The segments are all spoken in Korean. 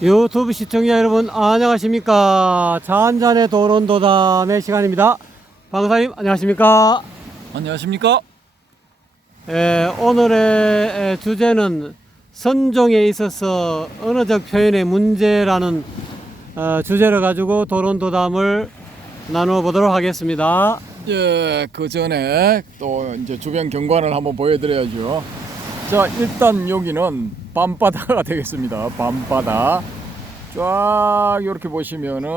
유튜브 시청자 여러분 안녕하십니까. 차 한잔의 도론도담의 시간입니다. 방사님 안녕하십니까. 안녕하십니까? 오늘의 주제는 선종에 있어서 언어적 표현의 문제라는 주제를 가지고 도론도담을 나누어 보도록 하겠습니다. 예, 그 전에 또 이제 주변 경관을 한번 보여드려야죠. 자, 일단 여기는 밤바다가 되겠습니다. 밤바다. 쫙 이렇게 보시면은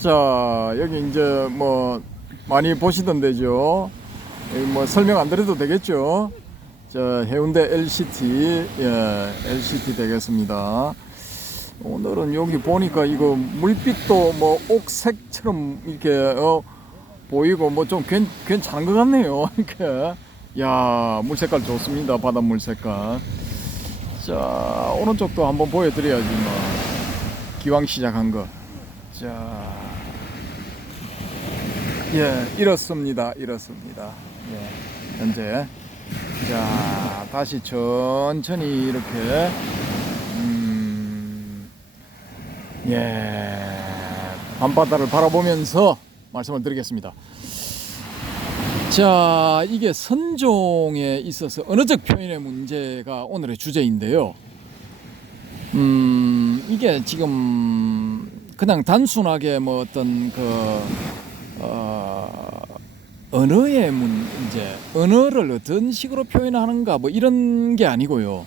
자, 여기 이제 뭐 많이 보시던 데죠. 여기 뭐 설명 안 드려도 되겠죠. 자, 해운대 LCT, 예, LCT 되겠습니다. 오늘은 여기 보니까 이거 물빛도 뭐 옥색처럼 이렇게 보이고 뭐 좀 괜찮은 것 같네요. 이렇게. 야, 물 색깔 좋습니다. 바닷물 색깔. 자, 오른쪽도 한번 보여드려야지 뭐. 기왕 시작한 거. 자, 예, 이렇습니다. 예, 현재. 자, 다시 천천히 이렇게 예, 밤바다를 바라보면서 말씀을 드리겠습니다. 자, 이게 선종에 있어서 언어적 표현의 문제가 오늘의 주제인데요. 이게 지금 그냥 단순하게 뭐 어떤 언어의 문제, 언어를 어떤 식으로 표현하는가 뭐 이런 게 아니고요.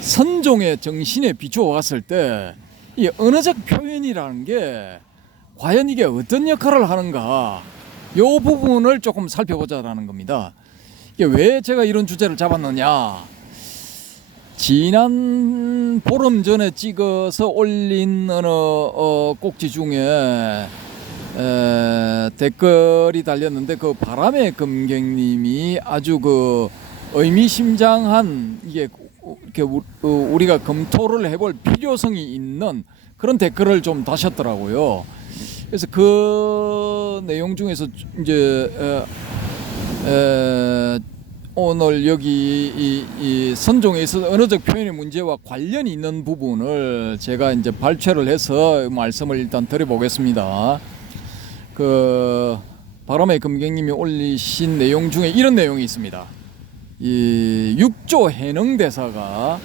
선종의 정신에 비추어 왔을 때 이 언어적 표현이라는 게 과연 이게 어떤 역할을 하는가, 요 부분을 조금 살펴보자라는 겁니다. 이게 왜 제가 이런 주제를 잡았느냐, 지난 보름 전에 찍어서 올린 어느 꼭지 중에 댓글이 달렸는데, 그 바람의 금객님이 아주 그 의미심장한, 이게 이렇게 우리가 검토를 해볼 필요성이 있는 그런 댓글을 좀 다셨더라고요. 그래서 그 내용 중에서 이제 오늘 여기 이 선종에 있어서 언어적 표현의 문제와 관련이 있는 부분을 제가 이제 발췌를 해서 말씀을 일단 드려보겠습니다. 그 바람의 금객님이 올리신 내용 중에 이런 내용이 있습니다. 이 육조 해능대사가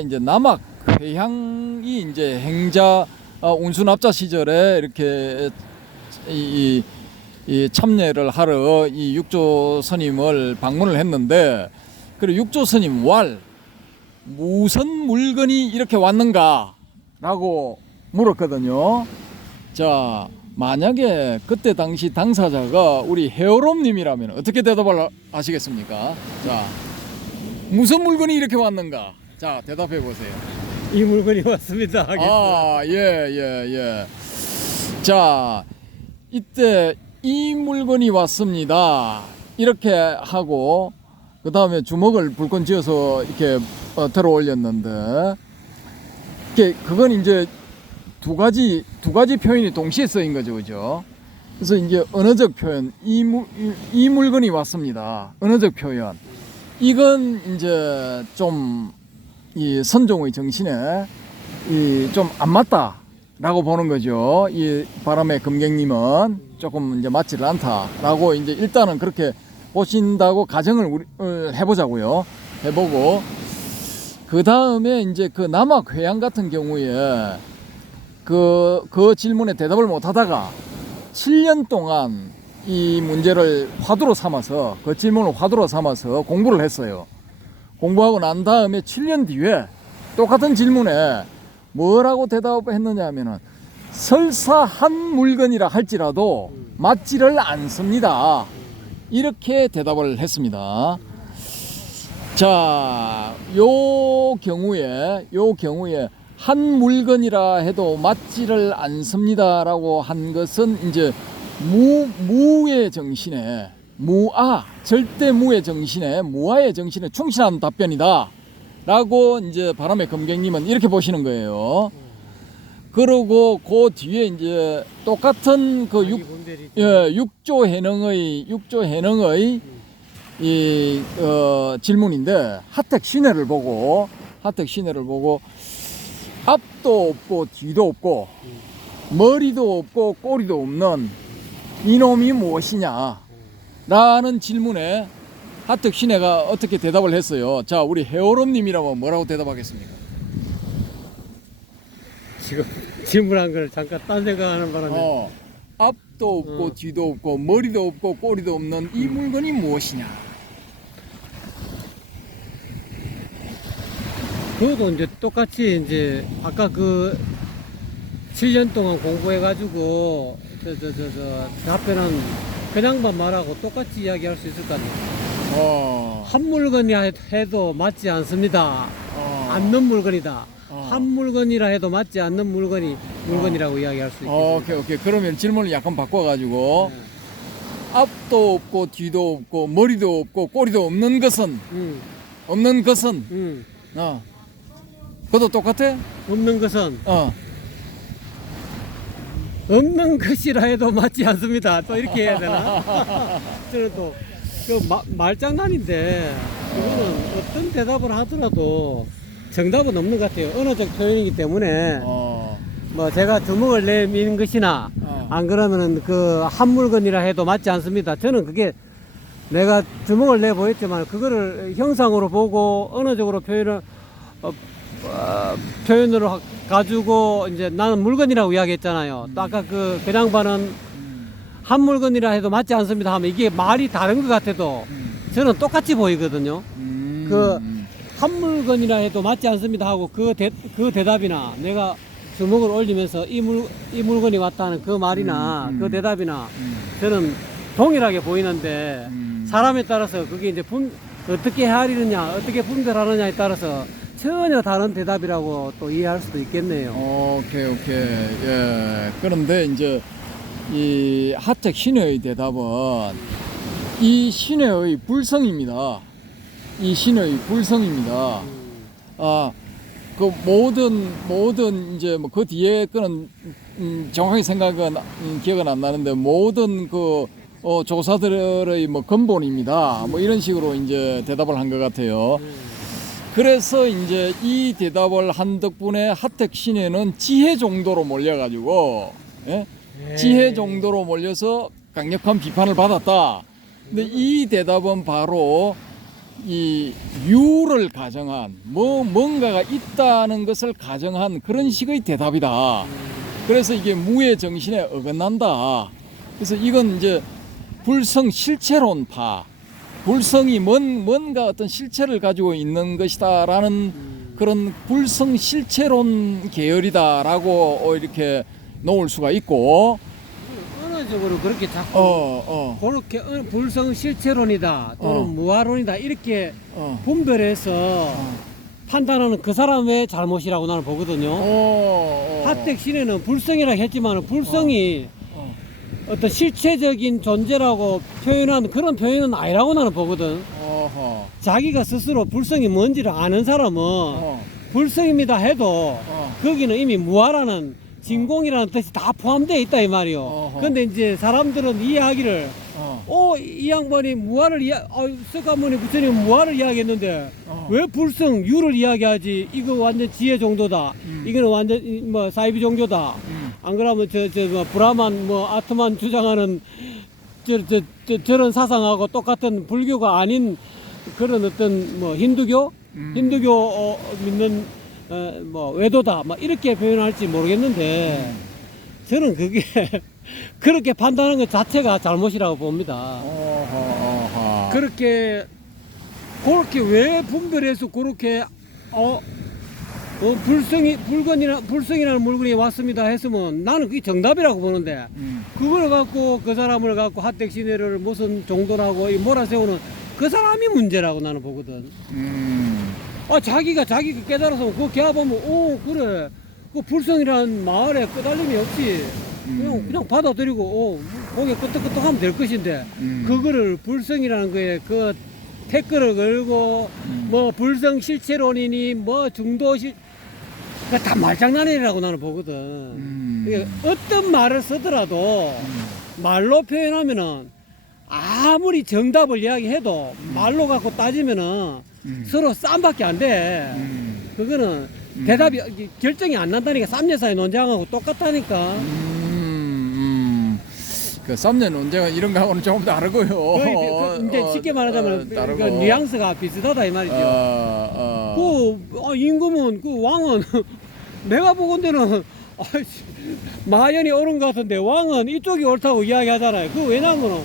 이제 남학 회향이 이제 행자 운수납자 시절에 이렇게 이 참례를 하러 이 육조 스님을 방문을 했는데, 그리고 육조 스님 무슨 물건이 이렇게 왔는가라고 물었거든요. 자, 만약에 그때 당시 당사자가 우리 헤어롬님이라면 어떻게 대답을 하시겠습니까? 자, 무슨 물건이 이렇게 왔는가? 자, 대답해 보세요. 이 물건이 왔습니다. 아, 예. 자, 이때 이 물건이 왔습니다. 이렇게 하고 그 다음에 주먹을 불끈 쥐어서 이렇게 들어 올렸는데, 그건 이제 두 가지 표현이 동시에 쓰인 거죠, 그죠? 그래서 이제 언어적 표현, 이 물건이 왔습니다. 언어적 표현. 이건 이제 좀 이 선종의 정신에 좀 안 맞다라고 보는 거죠. 이 바람의 금객님은 조금 이제 맞지를 않다라고 이제 일단은 그렇게 보신다고 가정을 해보자고요. 해보고 그 다음에 이제 그 남학 회양 같은 경우에 그 질문에 대답을 못하다가 7년 동안 이 문제를 화두로 삼아서, 그 질문을 화두로 삼아서 공부를 했어요. 공부하고 난 다음에 7년 뒤에 똑같은 질문에 뭐라고 대답했느냐 하면은, 설사 한 물건이라 할지라도 맞지를 않습니다. 이렇게 대답을 했습니다. 자, 요 경우에 한 물건이라 해도 맞지를 않습니다라고 한 것은 이제 무의 정신에, 절대무의 정신에, 무아의 정신에 충실한 답변이다 라고 이제 바람의 금객님은 이렇게 보시는 거예요. 그러고 그 뒤에 이제 똑같은 그 육조 해능의 이 질문인데, 하택 신해를 보고 하택 시내를 보고 앞도 없고 뒤도 없고 머리도 없고 꼬리도 없는 이놈이 무엇이냐 라는 질문에 하택 시내가 어떻게 대답을 했어요. 자, 우리 해오롬님이라면 뭐라고 대답하겠습니까? 지금 질문한 걸 잠깐 딴 생각하는 바람에 앞도 없고 뒤도 없고 머리도 없고 꼬리도 없는 이 물건이 무엇이냐. 그것도 이제 똑같이 이제 아까 그 7년 동안 공부해가지고 답변은 그냥만 말하고 똑같이 이야기할 수 있을 것 같아요. 한 물건이 해도 맞지 않습니다. 않는 물건이다. 한 물건이라 해도 맞지 않는 물건이라고 이야기할 수 있겠습니다. 오케이. 그러면 질문을 약간 바꿔가지고 앞도 없고 뒤도 없고 머리도 없고 꼬리도 없는 것은 없는 것은 그것도 똑같아? 없는 것은 어. 없는 것이라 해도 맞지 않습니다. 또 이렇게 해야 되나? 저는 또 그 말장난인데 그거는 어떤 대답을 하더라도 정답은 없는 것 같아요. 언어적 표현이기 때문에 뭐 제가 주먹을 내미는 것이나 안 그러면은 그 한 물건이라 해도 맞지 않습니다. 저는 그게 내가 주먹을 내 보였지만 그거를 형상으로 보고 언어적으로 표현으로 가지고 이제 나는 물건이라고 이야기했잖아요. 또 아까 그 양반은 한 물건이라 해도 맞지 않습니다 하면 이게 말이 다른 것 같아도 저는 똑같이 보이거든요. 그 한 물건이라 해도 맞지 않습니다 하고 그 대답이나 내가 주먹을 올리면서 이 물건이 왔다는 그 말이나 그 대답이나 저는 동일하게 보이는데 사람에 따라서 그게 이제 어떻게 헤아리느냐 어떻게 분별하느냐에 따라서 전혀 다른 대답이라고 또 이해할 수도 있겠네요. 오케이. 예. 그런데 이제 이 하택 시내의 대답은 이 시내의 불성입니다. 이 시내의 불성입니다. 그 모든 이제 뭐 그 뒤에 거는 정확히 생각은 기억은 안 나는데 모든 그 조사들의 뭐 근본입니다. 뭐 이런 식으로 이제 대답을 한 것 같아요. 그래서 이제 이 대답을 한 덕분에 하택 시내는 지혜 정도로 몰려가지고 지혜 정도로 몰려서 강력한 비판을 받았다. 근데 이 대답은 바로 이 유를 가정한 뭔가가 있다는 것을 가정한 그런 식의 대답이다. 그래서 이게 무의 정신에 어긋난다. 그래서 이건 이제 불성 실체론파, 불성이 뭔가 어떤 실체를 가지고 있는 것이다라는 그런 불성 실체론 계열이다라고 이렇게 놓을 수가 있고, 언어적으로 그렇게 자꾸 그렇게 불성 실체론이다 또는 무화론이다 이렇게 분별해서 판단하는 그 사람의 잘못이라고 나는 보거든요. 하택 시내는 불성이라 했지만 불성이 어떤 실체적인 존재라고 표현한 그런 표현은 아니라고 나는 보거든. 자기가 스스로 불성이 뭔지를 아는 사람은 불성입니다 해도 거기는 이미 무아라는 진공이라는 뜻이 다 포함되어 있다 이 말이요. 근데 이제 사람들은 이 이야기를 이 양반이 무아를 석가모니 부처님 무아를 이야기했는데 왜 불성 유를 이야기하지? 이거 완전 지혜 정도다. 이거는 완전 뭐 사이비 종교다. 안 그러면 뭐 브라만 뭐 아트만 주장하는 저런 사상하고 똑같은 불교가 아닌 그런 어떤 뭐 힌두교 믿는 뭐 외도다 막 이렇게 표현할지 모르겠는데 저는 그게 그렇게 판단하는 것 자체가 잘못이라고 봅니다. 그렇게 왜 분별해서 그렇게 불성이라는 물건이 왔습니다 했으면 나는 그게 정답이라고 보는데 그걸 갖고 그 사람을 갖고 하택 시내를 무슨 정도라고 몰아세우는 그 사람이 문제라고 나는 보거든. 자기가 깨달아서 그거 걔보면 그래 그 불성이라는 말에 끄달림이 없이 그냥 받아들이고 고개 끄덕끄덕하면 될 것인데 그거를 불성이라는 거에 그 태클을 걸고 뭐 불성 실체론이니 뭐 중도실 다 말장난이라고 나는 보거든. 어떤 말을 쓰더라도 말로 표현하면은 아무리 정답을 이야기해도 말로 갖고 따지면은 서로 싸움밖에 안 돼. 그거는 대답이 결정이 안 난다니까. 쌈내사의 논쟁하고 똑같다니까. 그 3년 논쟁은 이런 거하고는 조금 다르고요. 이제 쉽게 말하자면 그 다르고. 뉘앙스가 비슷하다 이 말이죠. 임금은 그 왕은 내가 보건대는 마연이 옳은 것 같은데 왕은 이쪽이 옳다고 이야기하잖아요. 그 왜냐하면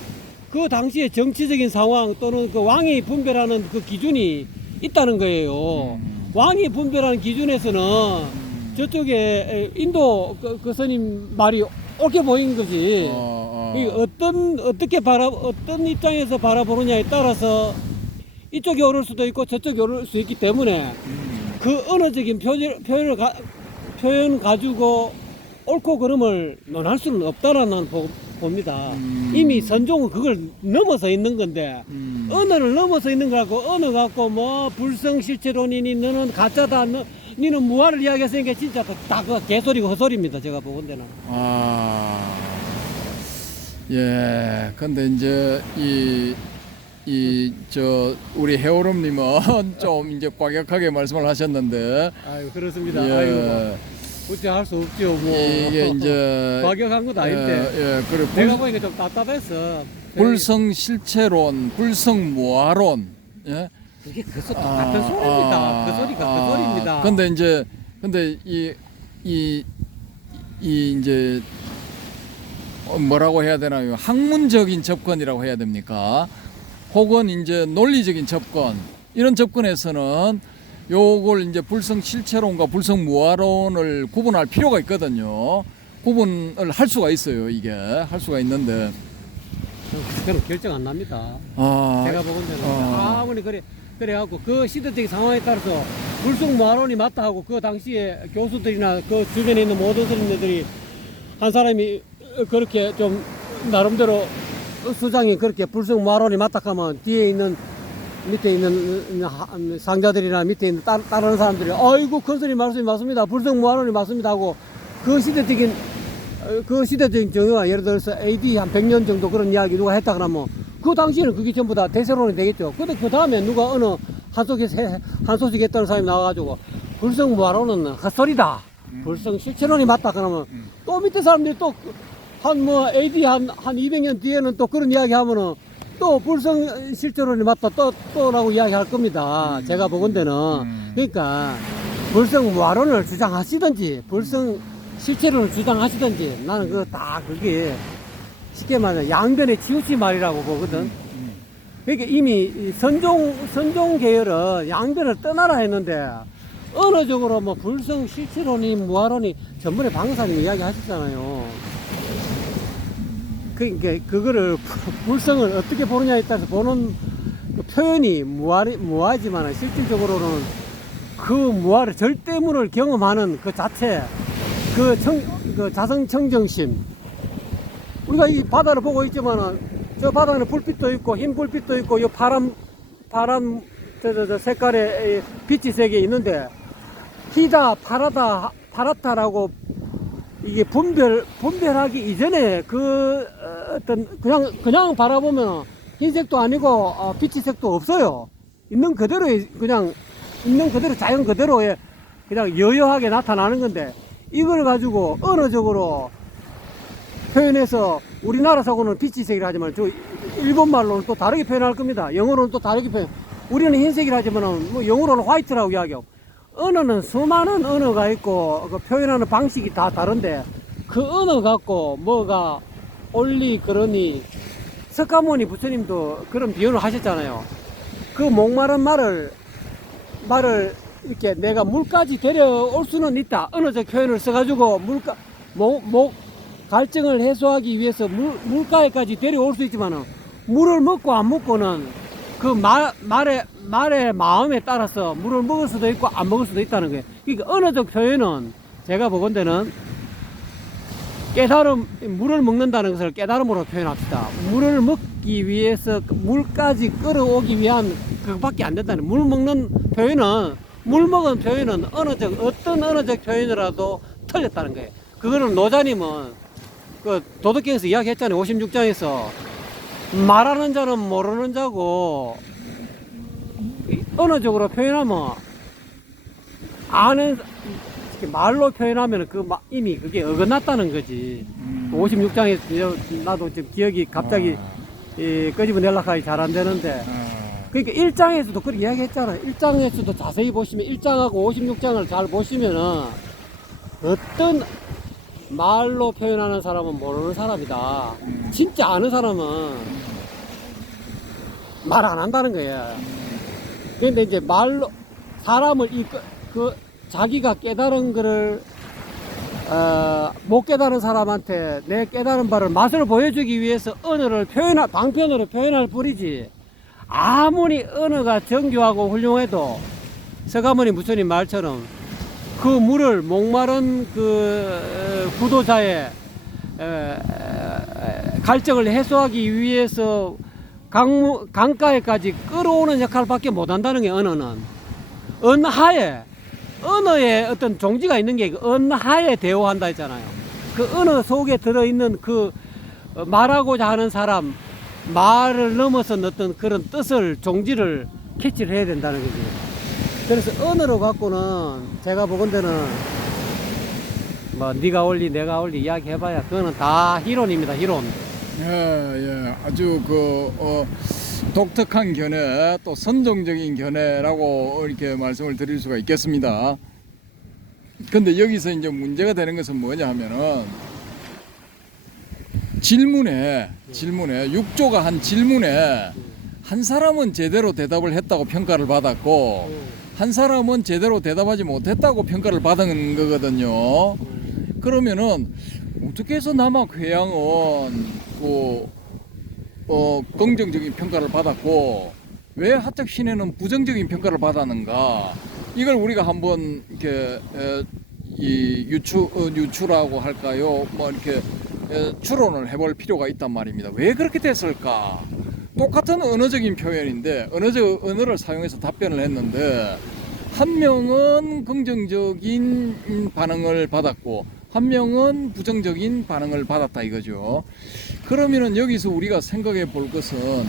그 당시에 정치적인 상황 또는 그 왕이 분별하는 그 기준이 있다는 거예요. 왕이 분별하는 기준에서는 저쪽에 인도 그 스님 말이 옳게 보인 거지. 어떤 입장에서 바라보느냐에 따라서 이쪽이 옳을 수도 있고 저쪽이 옳을 수 있기 때문에 그 언어적인 표현 가지고 옳고 그름을 논할 수는 없다라는 봅니다. 이미 선종은 그걸 넘어서 있는 건데 언어를 넘어서 있는 거 갖고 언어 갖고 뭐 불성실체론이니 너는 가짜다 니는 무화를 이야기했으니까 진짜 다 그 개소리고 헛소리입니다. 제가 보건대는. 예, 근데 이제 우리 해오름님은 좀 이제 과격하게 말씀을 하셨는데. 아유, 그렇습니다. 예. 아유, 어째 할 수 없죠. 뭐. 이게 이제. 과격한 것도 아닌데. 예, 그리고 내가 보니까 좀 답답했어. 불성실체론, 불성무화론. 예? 그게 같은 소리입니다. 그 소리가 그 소리입니다. 근데 이제 뭐라고 해야 되나요? 학문적인 접근이라고 해야 됩니까? 혹은 이제 논리적인 접근, 이런 접근에서는 요걸 이제 불성실체론과 불성무화론을 구분할 필요가 있거든요. 구분을 할 수가 있어요. 이게 할 수가 있는데 그럼 결정 안 납니다. 제가 보건대는 아무리 그래갖고 그 시대적인 상황에 따라서 불성무화론이 맞다 하고 그 당시에 교수들이나 그 주변에 있는 모든 선생님들이 한 사람이 그렇게 좀 나름대로 수장이 그렇게 불성무화론이 맞다 하면 뒤에 있는 밑에 있는 상자들이나 밑에 있는 따르는 사람들이 아이고 큰스님 말씀이 맞습니다. 불성무화론이 맞습니다 하고 그 시대적인 정의가 예를 들어서 AD 한 100년 정도 그런 이야기 누가 했다 그러면 그 당시에는 그게 전부 다 대세론이 되겠죠. 근데 그 다음에 누가 어느 한 소식 했다는 사람이 나와가지고 불성무화론은 헛소리다. 불성실체론이 맞다 그러면 또 밑에 사람들이 또 한 뭐 AD 한 200년 뒤에는 또 그런 이야기 하면은 또 불성실체론이 맞다 또라고 이야기할 겁니다. 제가 보건대는. 그러니까 불성무화론을 주장하시든지 불성실체론을 주장하시든지 나는 그게 쉽게 말하면 양변의 치우치 말이라고 보거든. 그러니까 이미 선종 계열은 양변을 떠나라 했는데 언어적으로 뭐 불성실체론이 무화론이 전번에 방사님 이야기 하셨잖아요. 그러니까 그거를 불성을 어떻게 보느냐에 따라서 보는 그 표현이 무화지만 실질적으로는 그 무화를 절대문을 경험하는 그 자체 그 자성청정심. 우리가 이 바다를 보고 있지만은 저 바다는 불빛도 있고 흰 불빛도 있고 이 파란 저 색깔의 빛이 색이 있는데 희다 파랗다라고 이게 분별하기 이전에 그 어떤 그냥 바라보면 흰색도 아니고 빛이색도 없어요. 있는 그대로 자연 그대로에 그냥 여여하게 나타나는 건데 이걸 가지고 언어적으로 표현해서 우리나라하고는 빛이색이라 하지만 저 일본말로는 또 다르게 표현할 겁니다. 영어로는 또 다르게 우리는 흰색이라 하지만 뭐 영어로는 화이트라고 이야기하고 언어는 수많은 언어가 있고 그 표현하는 방식이 다 다른데 그 언어 갖고 뭐가 옳리 그러니 석가모니 부처님도 그런 비유를 하셨잖아요. 그 목마른 말을 이렇게 내가 물까지 데려올 수는 있다. 언어적 표현을 써가지고 목 갈증을 해소하기 위해서 물가에까지 데려올 수 있지만은 물을 먹고 안 먹고는 그 말의 마음에 따라서 물을 먹을 수도 있고 안 먹을 수도 있다는 거예요. 그러니까 언어적 표현은 제가 보건대는 물을 먹는다는 것을 깨달음으로 표현합시다. 물을 먹기 위해서 물까지 끌어오기 위한 그것밖에 안 된다는 물 먹는 표현은 물 먹은 표현은 어떤 언어적 표현이라도 틀렸다는 거예요. 그거는 노자님은 그 도덕경에서 이야기했잖아요. 56장에서 말하는 자는 모르는 자고 언어적으로 표현하면 아는 이렇게 말로 표현하면 이미 그게 어긋났다는 거지. 56장에 나도 지금 기억이 갑자기 끄집어내려고 잘 안 되는데. 그러니까 1장에서도 그렇게 이야기했잖아요. 1장에서도 자세히 보시면 1장하고 56장을 잘 보시면은 어떤 말로 표현하는 사람은 모르는 사람이다. 진짜 아는 사람은 말 안 한다는 거예요. 근데 이제 말로 사람을 자기가 깨달은 거를 못 깨달은 사람한테 내 깨달은 바를 맛을 보여주기 위해서 언어를 방편으로 표현할 뿐이지, 아무리 언어가 정교하고 훌륭해도 서가모니 부처님 말처럼 그 물을 목마른 그 구도자의 갈증을 해소하기 위해서 강가에까지 끌어오는 역할밖에 못한다는 게 언어는. 언어에 어떤 종지가 있는 게 언하에 대오한다 했잖아요. 그 언어 속에 들어있는 그 말하고자 하는 사람, 말을 넘어선 어떤 그런 뜻을, 종지를 캐치를 해야 된다는 거지. 그래서 언어로 갖고는 제가 보건대는 뭐 네가 올리 내가 올리 이야기 해봐야 그거는 다 희론입니다. 희론. 예, 아주 독특한 견해, 또 선정적인 견해라고 이렇게 말씀을 드릴 수가 있겠습니다. 근데 여기서 이제 문제가 되는 것은 뭐냐 하면은 질문에 6조가 한 질문에 한 사람은 제대로 대답을 했다고 평가를 받았고 한 사람은 제대로 대답하지 못했다고 평가를 받은 거거든요. 그러면은 어떻게 해서 남학회양은 긍정적인 평가를 받았고 왜 하척신에는 부정적인 평가를 받았는가? 이걸 우리가 한번 이렇게 유추라고 할까요? 뭐 이렇게 추론을 해볼 필요가 있단 말입니다. 왜 그렇게 됐을까? 똑같은 언어적인 표현인데 언어를 사용해서 답변을 했는데 한 명은 긍정적인 반응을 받았고 한 명은 부정적인 반응을 받았다 이거죠. 그러면은 여기서 우리가 생각해 볼 것은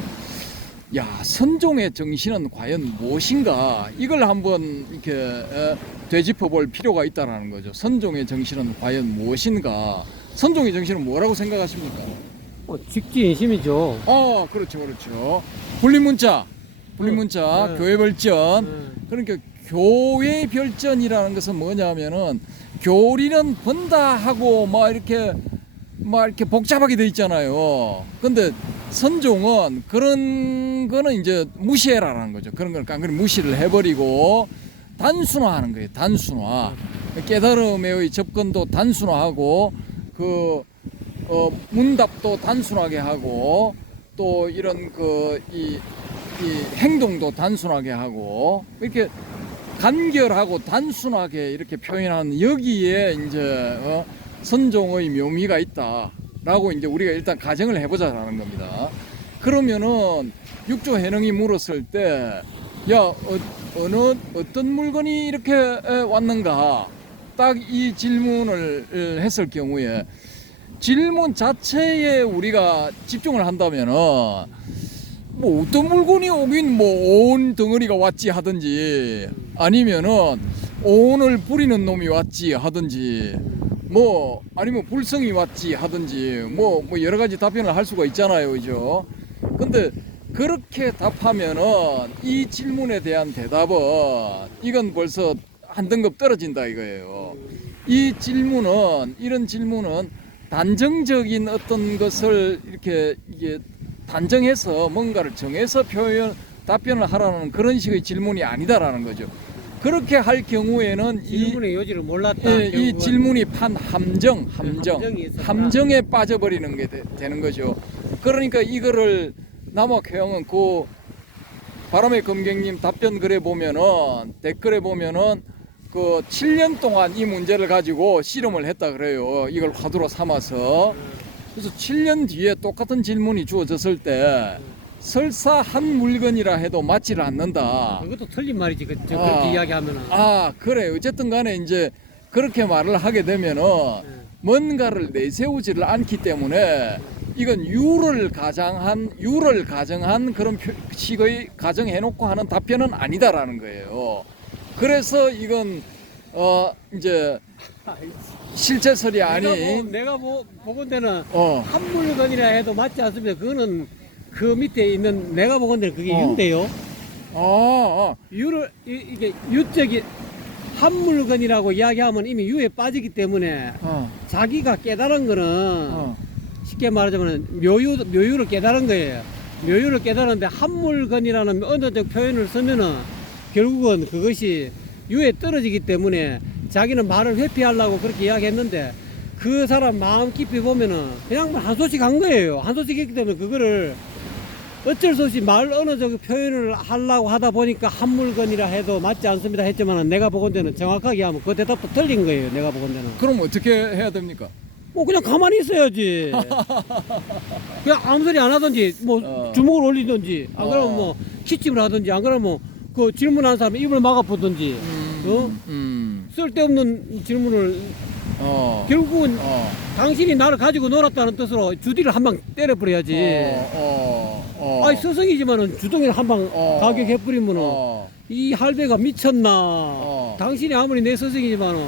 선종의 정신은 과연 무엇인가? 이걸 한번 이렇게 되짚어 볼 필요가 있다는 거죠. 선종의 정신은 과연 무엇인가? 선종의 정신은 뭐라고 생각하십니까? 직지인심이죠. 그렇죠. 분리문자, 교회 별전. 그러니까 교회 별전이라는 것은 뭐냐면은 교리는 본다 하고 막 이렇게 복잡하게 돼 있잖아요. 근데 선종은 그런 거는 이제 무시해라라는 거죠. 그런 걸 깡그리 무시를 해버리고 단순화하는 거예요. 단순화. 깨달음의 접근도 단순화하고 문답도 단순하게 하고 또 이런 이 행동도 단순하게 하고 이렇게 간결하고 단순하게 이렇게 표현하는 여기에 이제 선종의 묘미가 있다라고 이제 우리가 일단 가정을 해보자라는 겁니다. 그러면은 육조 해능이 물었을 때 어떤 물건이 이렇게 왔는가? 딱 이 질문을 했을 경우에 질문 자체에 우리가 집중을 한다면은 뭐 어떤 물건이 오긴 온 덩어리가 왔지 하든지 아니면은 온을 부리는 놈이 왔지 하든지 아니면 불성이 왔지 하든지 여러 가지 답변을 할 수가 있잖아요, 그죠? 근데 그렇게 답하면은 이 질문에 대한 대답은 이건 벌써 한 등급 떨어진다 이거예요. 이런 질문은 단정적인 어떤 것을 이렇게 단정해서 뭔가를 정해서 답변을 하라는 그런 식의 질문이 아니다라는 거죠. 그렇게 할 경우에는 질문의 요지를 몰랐다. 이 질문이 함정에 빠져버리는 게 되는 거죠. 그러니까 이거를 남학회영은 바람의 검객님 답변 글에 보면은 댓글에 보면은 7년 동안 이 문제를 가지고 씨름을 했다 그래요. 이걸 화두로 삼아서. 그래서 7년 뒤에 똑같은 질문이 주어졌을 때 설사 한 물건이라 해도 맞지를 않는다. 그것도 틀린 말이지. 그렇게 이야기하면은. 그래. 어쨌든 간에 이제 그렇게 말을 하게 되면은 뭔가를 내세우지를 않기 때문에 이건 유를 가정한 그런 식의 가정해놓고 하는 답변은 아니다라는 거예요. 그래서 이건 이제 실체설이 아닌 내가 보건대는 어. 한물건이라 해도 맞지 않습니다. 그거는 그 밑에 있는 내가 보건대는 그게 유인데요. 유를 이게 유적이 한물건이라고 이야기하면 이미 유에 빠지기 때문에 자기가 깨달은 거는 쉽게 말하자면 묘유를 깨달은 거예요. 묘유를 깨달았는데 한물건이라는 언어적 표현을 쓰면은 결국은 그것이 유에 떨어지기 때문에 자기는 말을 회피하려고 그렇게 이야기했는데 그 사람 마음 깊이 보면은 그냥 한 소식 한 거예요. 한 소식 했기 때문에 그거를 어쩔 수 없이 말 언어적 표현을 하려고 하다 보니까 한물건이라 해도 맞지 않습니다 했지만 내가 보건대는 정확하게 하면 그 대답도 틀린 거예요. 내가 보건대는. 그럼 어떻게 해야 됩니까? 그냥 가만히 있어야지. 그냥 아무 소리 안 하든지 주먹을 올리든지 안 그러면 기침을 하든지 안 그러면 그 질문하는 사람 입을 막아보든지 쓸데없는 질문을 결국은 당신이 나를 가지고 놀았다는 뜻으로 주디를 한 방 때려버려야지. 아니 스승이지만은 주둥이를 한 방 가격해버리면은 이 할배가 미쳤나. 당신이 아무리 내 스승이지만은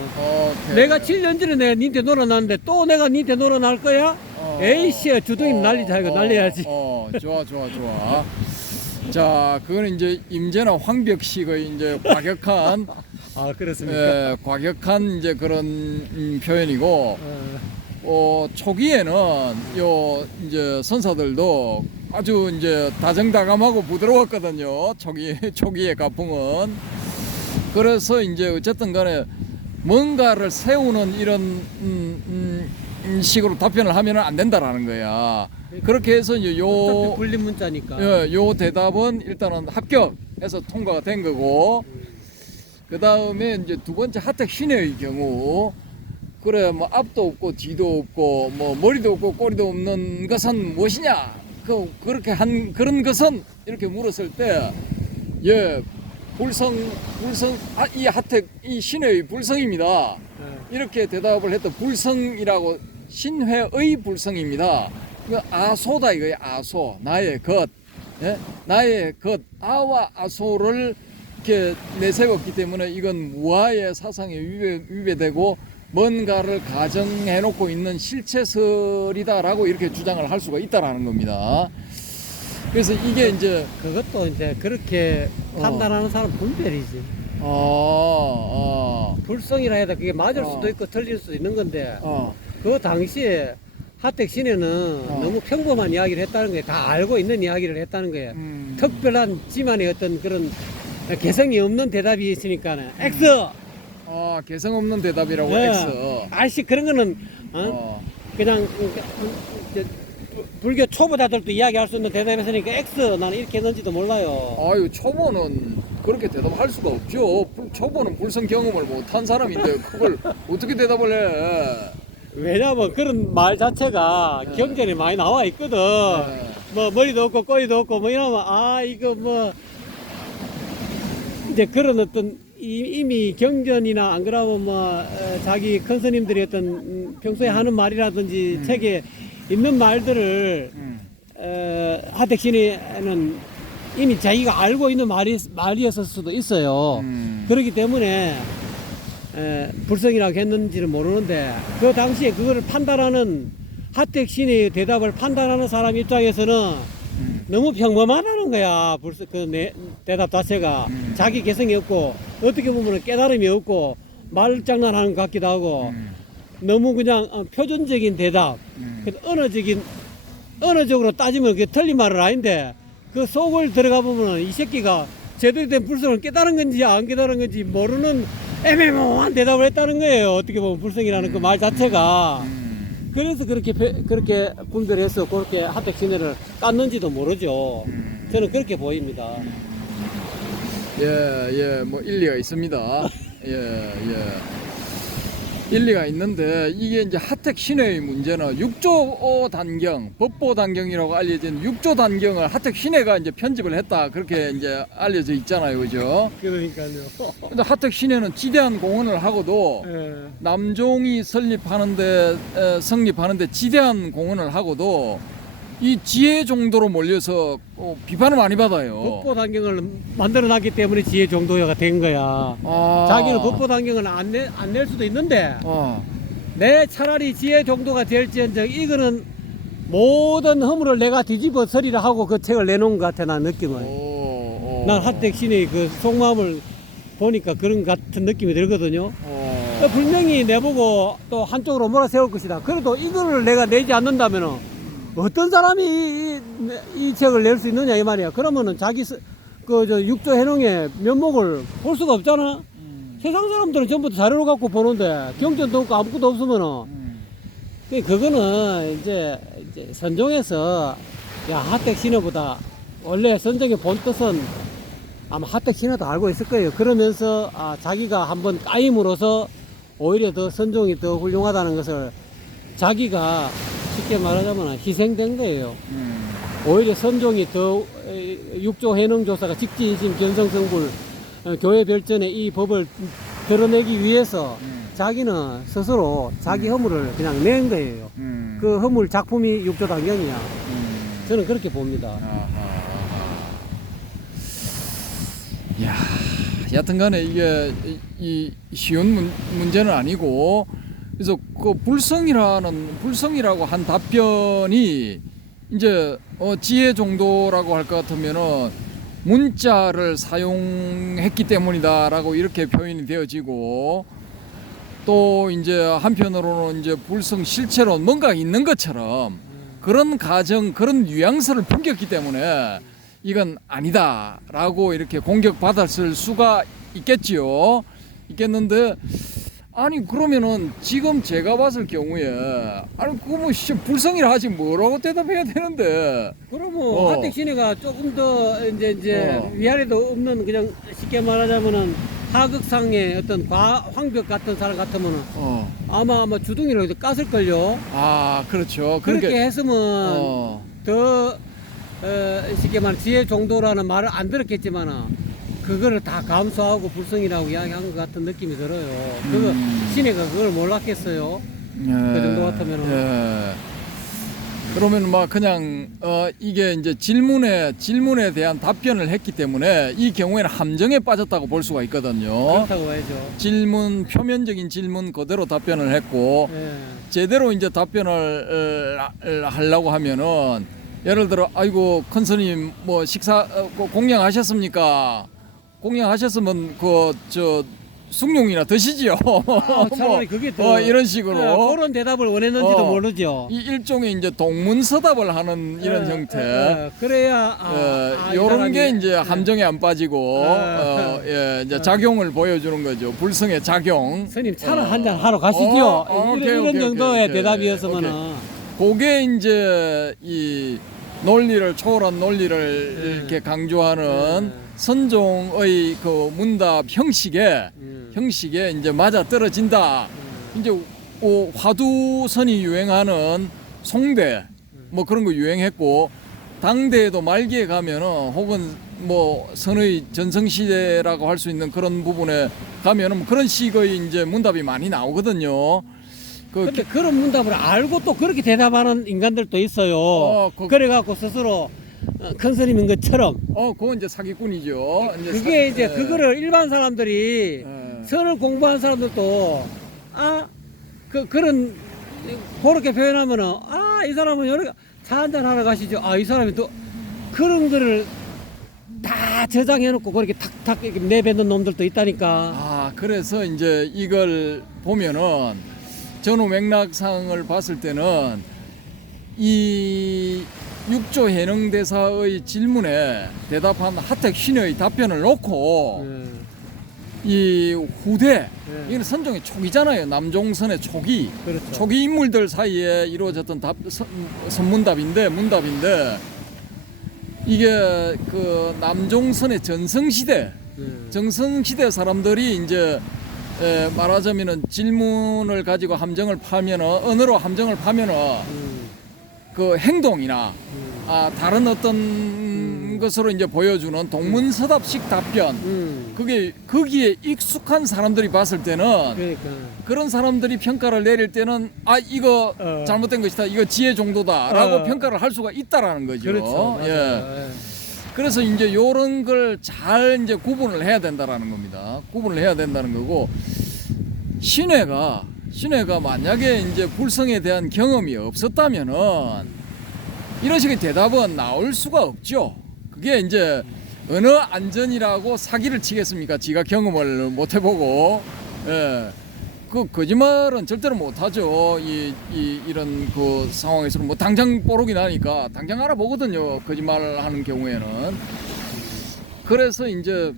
내가 7년 전에 내가 니한테 놀아놨는데 또 내가 니한테 놀아날 거야? 에이씨 주둥이 날리자 이거 날려야지. 좋아. 자, 그거는 이제 임재나 황벽식의 이제 과격한 그렇습니까? 과격한 이제 그런 표현이고 초기에는 요 이제 선사들도 아주 이제 다정다감하고 부드러웠거든요. 초기의 가풍은. 그래서 이제 어쨌든 간에 뭔가를 세우는 이런 식으로 답변을 하면은 안 된다라는 거야. 그렇게 해서 이제 요 불린 문자니까. 요 대답은 일단은 합격해서 통과가 된 거고, 그 다음에 이제 두 번째 하택 신의 경우, 그래 뭐 앞도 없고 뒤도 없고 뭐 머리도 없고 꼬리도 없는 것은 무엇이냐? 그렇게 한 그런 것은 이렇게 물었을 때, 이 하택 이 신의 불성입니다. 이렇게 대답을 했던 불성이라고 신회의 불성입니다. 그 아소다 이거예요. 아소 나의 것, 나의 것 아와 아소를 이렇게 내세웠기 때문에 이건 무아의 사상에 위배되고 뭔가를 가정해 놓고 있는 실체설이다라고 이렇게 주장을 할 수가 있다라는 겁니다. 그래서 이게 이제 그것도 이제 그렇게 판단하는 사람 분별이지. 불성이라 해도 그게 맞을 수도 있고 틀릴 수도 있는 건데 그 당시에 하택 신에는 너무 평범한 이야기를 했다는 거예요. 다 알고 있는 이야기를 했다는 거예요. 특별한 지만의 어떤 그런 개성이 없는 대답이 있으니까는 X. 개성 없는 대답이라고 X. 그런 거는 그냥 불교 초보자들도 이야기할 수 있는 대답이었으니까 X 나는 이렇게 했는지도 몰라요. 아유 초보는 그렇게 대답할 수가 없죠. 초보는 불성 경험을 못한 사람인데 그걸 어떻게 대답을 해? 왜냐면 그런 말 자체가 경전에 많이 나와 있거든. 뭐 머리도 없고 꼬리도 없고 뭐 이러면 이거 뭐 이제 그런 어떤 이미 경전이나 안 그러면 뭐 자기 큰 스님들이 어떤 평소에 하는 말이라든지 책에 있는 말들을 하택신에는 이미 자기가 알고 있는 말이었을 수도 있어요. 그렇기 때문에 불성이라고 했는지는 모르는데 그 당시에 그거를 판단하는 하택신의 대답을 판단하는 사람 입장에서는 너무 평범하다는 거야. 대답 자체가 자기 개성이 없고 어떻게 보면 깨달음이 없고 말장난하는 것 같기도 하고 너무 그냥 표준적인 대답, 언어적으로 따지면 그게 틀린 말은 아닌데 그 속을 들어가 보면 이 새끼가 제대로 된 불성을 깨달은 건지 안 깨달은 건지 모르는 애매모호한 대답을 했다는 거예요. 어떻게 보면 불성이라는 그 말 자체가. 그래서 그렇게 분별해서 그렇게 하택 신해를 깠는지도 모르죠. 저는 그렇게 보입니다. 뭐 일리가 있습니다. 일리가 있는데 이게 이제 하택 신해의 문제는 6조 단경, 법보 단경이라고 알려진 6조 단경을 하택 신해가 이제 편집을 했다 그렇게 이제 알려져 있잖아요, 그죠? 그러니까요. 근데 하택 신해는 지대한 공헌을 하고도 남종이 성립하는데 지대한 공헌을 하고도 이 지혜 정도로 몰려서 비판을 많이 받아요. 법보 환경을 만들어놨기 때문에 지혜 정도가 된 거야. 자기는 법보 환경을 안 낼 수도 있는데 내 차라리 지혜 정도가 될지언정 이거는 모든 허물을 내가 뒤집어 서리라 하고 그 책을 내놓은 것 같아 난 느낌은. 난 하택 신의 그 속마음을 보니까 그런 같은 느낌이 들거든요. 분명히 내보고 또 한쪽으로 몰아세울 것이다. 그래도 이거를 내가 내지 않는다면은 어떤 사람이 이 책을 낼 수 있느냐 이 말이야. 그러면은 자기 그 육조 해농의 면목을 볼 수가 없잖아. 세상 사람들은 전부 다 자료를 갖고 보는데 경전도 없고 아무것도 없으면은 그거는 이제 선종에서 야 하택 신화보다 원래 선종의 본 뜻은 아마 하택 신화도 알고 있을 거예요. 그러면서 자기가 한번 까임으로써 오히려 더 선종이 더 훌륭하다는 것을 자기가 쉽게 말하자면 희생된 거예요. 오히려 선종이 더 육조 해농조사가 직지인심 견성성불 교회 별전에 이 법을 드러내기 위해서 자기는 스스로 자기 허물을 그냥 낸 거예요. 그 허물 작품이 육조 단경이야. 저는 그렇게 봅니다. 야, 여튼간에 이게 이 쉬운 문제는 아니고, 그래서 그 불성이라고 한 답변이 이제 지혜 정도라고 할 것 같으면은 문자를 사용했기 때문이다라고 이렇게 표현이 되어지고, 또 이제 한편으로는 이제 불성 실체론 뭔가 있는 것처럼 그런 가정, 그런 뉘앙스를 풍겼기 때문에 이건 아니다라고 이렇게 공격받았을 수가 있겠지요. 있겠는데, 아니 그러면은 지금 제가 봤을 경우에 아니 그거 뭐 불성이라 하지 뭐라고 대답해야 되는데. 그러면 하택 신의가 조금 더 이제 위아래도 없는 그냥 쉽게 말하자면은 하극상의 어떤 황벽 같은 사람 같으면은 아마 주둥이로 깠을 걸요. 그렇죠. 그렇게 했으면 더 쉽게 말해 지혜 정도라는 말을 안 들었겠지만은 그거를 다 감수하고 불성이라고 이야기한 것 같은 느낌이 들어요. 그거 신혜가 그걸 몰랐겠어요. 그 정도 같으면은. 그러면 막 그냥 이게 이제 질문에 대한 답변을 했기 때문에 이 경우에는 함정에 빠졌다고 볼 수가 있거든요. 그렇다고 봐야죠. 표면적인 질문 그대로 답변을 했고 제대로 이제 답변을 하려고 하면은 예를 들어 아이고 큰 스님 뭐 식사 공양하셨습니까? 공양하셨으면 숭늉이나 드시지요. 차라리 그게 더 이런 식으로 그런 대답을 원했는지도 모르죠. 이 일종의 이제 동문서답을 하는 이런 형태. 그래야 요런 게 이제 함정에 안 빠지고 이제 작용을 보여주는 거죠. 불성의 작용. 스님 차를 한잔 하러 가시죠. 이런 정도의 오케이. 대답이었으면은 그게 이제 이 논리를 초월한 논리를 이렇게 강조하는 선종의 그 문답 형식에 이제 맞아 떨어진다. 이제 화두선이 유행하는 송대 뭐 그런 거 유행했고 당대에도 말기에 가면은 혹은 뭐 선의 전성시대라고 할 수 있는 그런 부분에 가면은 그런 식의 이제 문답이 많이 나오거든요. 근데 그런 문답을 알고 또 그렇게 대답하는 인간들도 있어요. 그래갖고 스스로 큰 스님인 것처럼. 그건 이제 사기꾼이죠. 그게 이제 그거를 일반 사람들이 선을 공부한 사람들도 그런 그렇게 표현하면은 이 사람은 여러 차 한잔 하러 가시죠. 이 사람이 또 그런 거를 다 저장해놓고 그렇게 탁탁 이렇게 내뱉는 놈들도 있다니까. 그래서 이제 이걸 보면은 전후 맥락상을 봤을 때는 이 육조 해능대사의 질문에 대답한 하택 신의 답변을 놓고 이 후대 이건 선종의 초기잖아요. 남종선의 초기. 그렇죠. 초기 인물들 사이에 이루어졌던 문답인데 이게 그 남종선의 전성시대 정성시대 사람들이 이제 말하자면은 질문을 가지고 함정을 파면은 언어로 함정을 파면은 그 행동이나 다른 어떤 한 것으로 이제 보여주는 동문서답식 답변. 그게 거기에 익숙한 사람들이 봤을 때는 그러니까. 그런 사람들이 평가를 내릴 때는 아 이거 잘못된 것이다, 이거 지혜 정도다라고 평가를 할 수가 있다라는 거죠. 그렇죠. 맞아요. 예. 그래서 이제 요런 걸 잘 이제 구분을 해야 된다라는 겁니다. 구분을 해야 된다는 거고, 신뢰가 만약에 이제 불성에 대한 경험이 없었다면은 이런 식의 대답은 나올 수가 없죠. 그게 이제 어느 안전이라고 사기를 치겠습니까? 지가 경험을 못 해보고. 예. 그 거짓말은 절대로 못하죠. 이런 그 상황에서는 뭐 당장 뽀록이 나니까 당장 알아보거든요. 거짓말하는 경우에는. 그래서 이제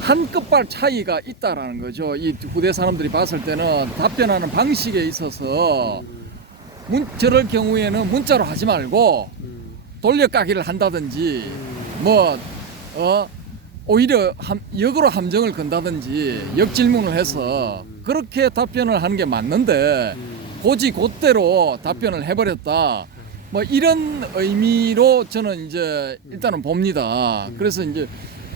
한 끝발 차이가 있다라는 거죠. 이 후대 사람들이 봤을 때는 답변하는 방식에 있어서 저럴 경우에는 문자로 하지 말고 돌려까기를 한다든지 뭐 오히려 역으로 함정을 건다든지 역질문을 해서 그렇게 답변을 하는 게 맞는데 곧대로 답변을 해버렸다, 뭐 이런 의미로 저는 이제 일단은 봅니다. 그래서 이제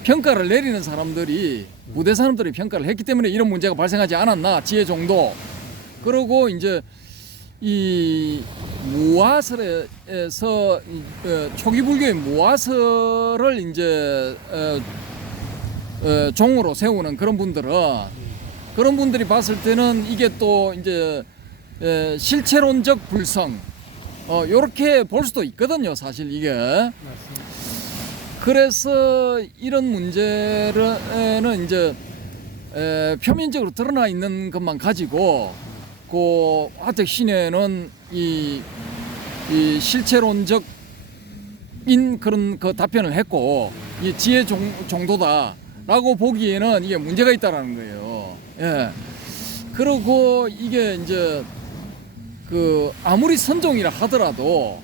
평가를 내리는 사람들이, 부대 사람들이 평가를 했기 때문에 이런 문제가 발생하지 않았나, 지혜 정도. 그리고 이제 이 무화설에서 초기 불교의 무화설을 이제 종으로 세우는 그런 분들이 봤을 때는 이게 또 이제 실체론적 불성, 요렇게 볼 수도 있거든요, 사실 이게. 맞습니다. 그래서 이런 문제는 이제 표면적으로 드러나 있는 것만 가지고 그 하택 신에는 이 실체론적인 그런 그 답변을 했고 이 지혜 정도다라고 보기에는 이게 문제가 있다라는 거예요. 예. 그리고 이게 이제 그 아무리 선종이라 하더라도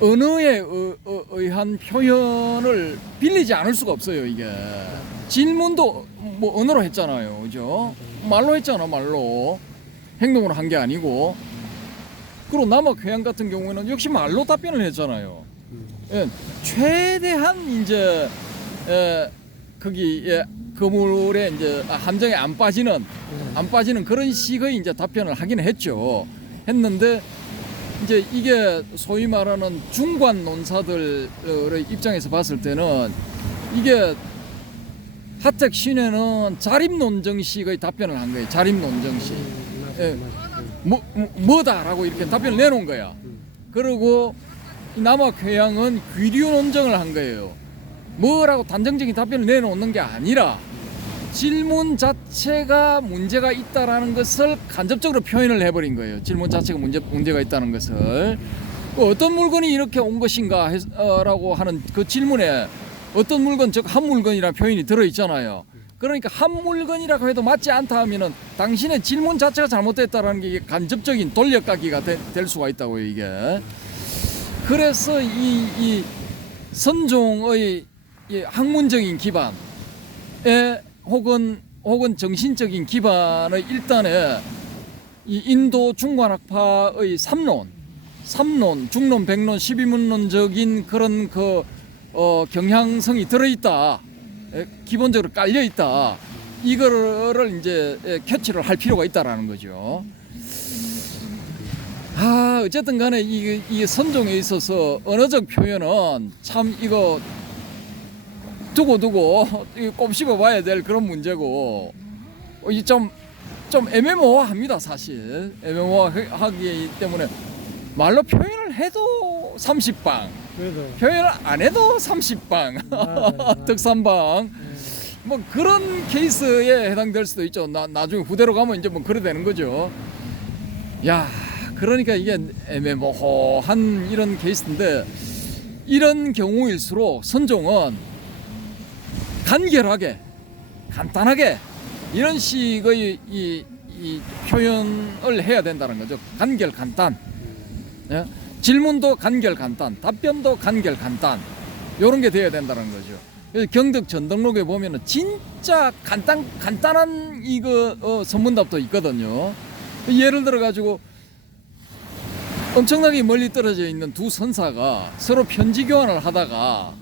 언어에 의한 표현을 빌리지 않을 수가 없어요. 이게 질문도 뭐 언어로 했잖아요, 그죠? 말로 했잖아, 말로. 행동으로 한 게 아니고. 그리고 남학회양 같은 경우에는 역시 말로 답변을 했잖아요. 예, 최대한 이제 거기 그물에 이제 함정에 안 빠지는 그런 식의 이제 답변을 하긴 했는데 이제 이게 소위 말하는 중관 논사들의 입장에서 봤을 때는 이게 하택 신에는 자립논정식의 답변을 한 거예요. 자립논정식. 뭐다라고 이렇게 답변을 내놓은 거야. 그리고 남학회양은 귀류논정을 한 거예요. 뭐라고 단정적인 답변을 내놓는 게 아니라 질문 자체가 문제가 있다라는 것을 간접적으로 표현을 해버린 거예요. 질문 자체가 문제가 있다는 것을. 어떤 물건이 이렇게 온 것인가 라고 하는 그 질문에 어떤 물건, 즉 한 물건이라는 표현이 들어있잖아요. 그러니까 한 물건이라고 해도 맞지 않다 하면은 당신의 질문 자체가 잘못됐다라는 게 간접적인 돌려까기가 될 수가 있다고요, 이게. 그래서 이 선종의 이 학문적인 기반에 혹은 정신적인 기반의 일단에 이 인도 중관학파의 삼론, 중론, 백론, 12문론적인 그런 경향성이 들어있다. 기본적으로 깔려 있다. 이거를 이제 캐치를 할 필요가 있다라는 거죠. 어쨌든 간에 이 선종에 있어서 언어적 표현은 참 이거 두고 꼽씹어 봐야 될 그런 문제고, 좀 애매모호합니다, 사실. 애매모호하기 때문에 말로 표현을 해도 30방, 표현을 안 해도 30방, 득3방, 뭐 그런 케이스에 해당될 수도 있죠. 나중에 후대로 가면 이제 뭐 그래 되는 거죠. 그러니까 이게 애매모호한 이런 케이스인데, 이런 경우일수록 선종은 간결하게, 간단하게 이런 식의 이 표현을 해야 된다는 거죠. 간결, 간단. 예? 질문도 간결, 간단, 답변도 간결, 간단. 이런 게 돼야 된다는 거죠. 경덕 전등록에 보면은 진짜 간단한 선문답도 있거든요. 예를 들어 가지고 엄청나게 멀리 떨어져 있는 두 선사가 서로 편지 교환을 하다가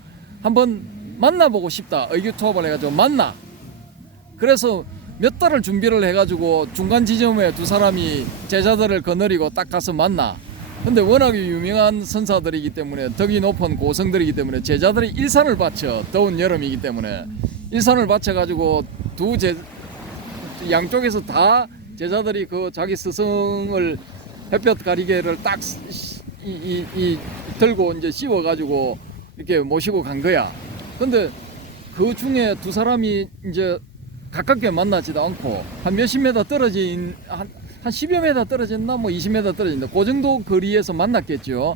한번 만나보고 싶다 의기투합을 해가지고 만나. 그래서 몇 달을 준비를 해가지고 중간 지점에 두 사람이 제자들을 거느리고 딱 가서 만나. 근데 워낙에 유명한 선사들이기 때문에 덕이 높은 고성들이기 때문에 제자들이 일산을 바쳐. 더운 여름이기 때문에 일산을 바쳐가지고 양쪽에서 다 제자들이 그 자기 스승을 햇볕 가리개를 딱 들고 이제 씌워가지고 이렇게 모시고 간 거야. 근데 그 중에 두 사람이 이제 가깝게 만나지도 않고 한 몇십 미터 떨어진 한 10여 미터 떨어졌나 뭐 20미터 떨어진다. 그 정도 거리에서 만났겠죠.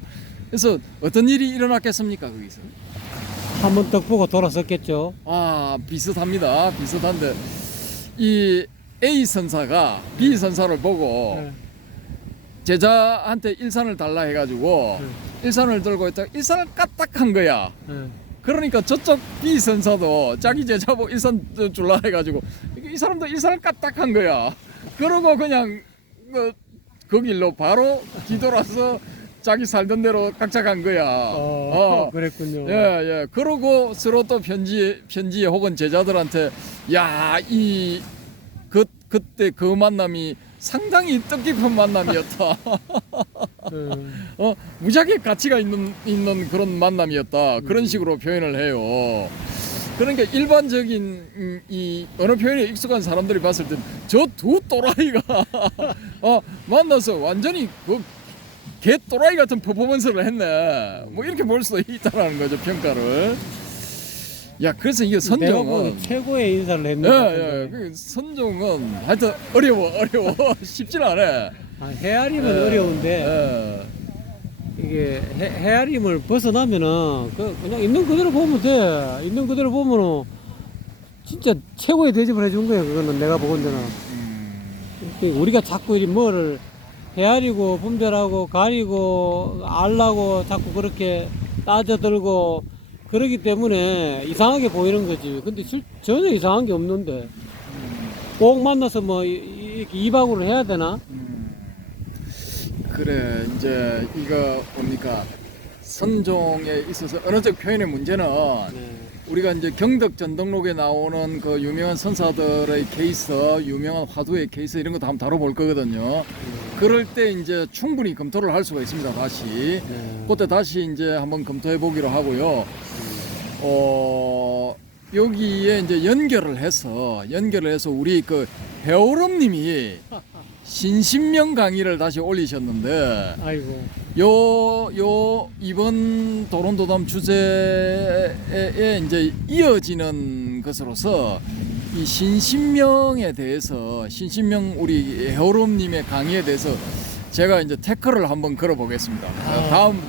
그래서 어떤 일이 일어났겠습니까 거기서? 한번 떡 보고 돌아섰겠죠. 아 비슷합니다. 비슷한데 이 A 선사가 B 선사를 보고 네. 제자한테 일산을 달라 해가지고 일산을 들고 있다가 일산을 까딱한 거야. 네. 그러니까 저쪽 B 선사도 자기 제자 보고 일산 줄라 해가지고 이 사람도 일산을 까딱한 거야. 그러고 그냥 그 길로 바로 뒤돌아서 자기 살던 대로 각자 간 거야. 그랬군요. 예. 그러고 서로 또 편지에 혹은 제자들한테 그때 그 만남이 상당히 뜻깊은 만남이었다. 무지하게 가치가 있는 그런 만남이었다. 그런 식으로 표현을 해요. 그러니까 일반적인 이 언어 표현에 익숙한 사람들이 봤을 때 저 두 또라이가 만나서 완전히 그 개 또라이 같은 퍼포먼스를 했네. 뭐 이렇게 볼 수도 있다라는 거죠, 평가를. 야, 그래서 이게 내가 보기엔 선종은 최고의 인사를 했네. 그 선종은 하여튼 어려워 쉽진 않아. 헤아림은 어려운데 이게 헤아림을 벗어나면은 그냥 있는 그대로 보면 돼. 있는 그대로 보면은 진짜 최고의 대접을 해준 거야. 그거는 내가 보건대는. 우리가 자꾸 이 뭐를 헤아리고 분별하고 가리고 알라고 자꾸 그렇게 따져들고 그러기 때문에 이상하게 보이는 거지. 근데 전혀 이상한 게 없는데 꼭 만나서 뭐 이렇게 이박으로 해야 되나? 그래 이제 이거 뭡니까 선종에 있어서 언어적 표현의 문제는 우리가 이제 경덕 전덕록에 나오는 그 유명한 선사들의 케이스, 유명한 화두의 케이스 이런 것도 한번 다뤄볼 거거든요. 그럴 때 이제 충분히 검토를 할 수가 있습니다. 다시 그때 다시 이제 한번 검토해 보기로 하고요. 여기에 이제 연결을 해서 우리 그 배오름님이 신신명 강의를 다시 올리셨는데 아이고. 요 이번 도론도담 주제에 이제 이어지는 것으로서 이 신신명에 대해서 신신명 우리 해오름님의 강의에 대해서 제가 이제 태클을 한번 걸어보겠습니다.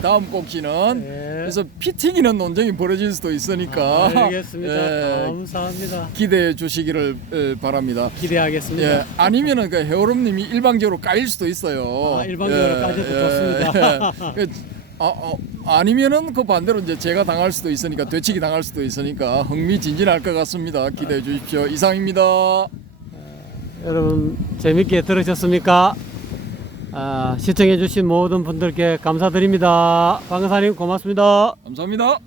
다음 꼭지는 그래서 피 튀기는 논쟁이 벌어질 수도 있으니까 알겠습니다. 감사합니다. 기대해 주시기를 바랍니다. 기대하겠습니다. 아니면은 그 해오름님이 일방적으로 까일 수도 있어요. 일방적으로 까져도 좋습니다. 아니면은 그 반대로 이제 제가 당할 수도 있으니까 되치기 당할 수도 있으니까 흥미진진할 것 같습니다. 기대해 주십시오. 이상입니다. 여러분 재밌게 들으셨습니까? 시청해 주신 모든 분들께 감사드립니다. 강사님 고맙습니다. 감사합니다.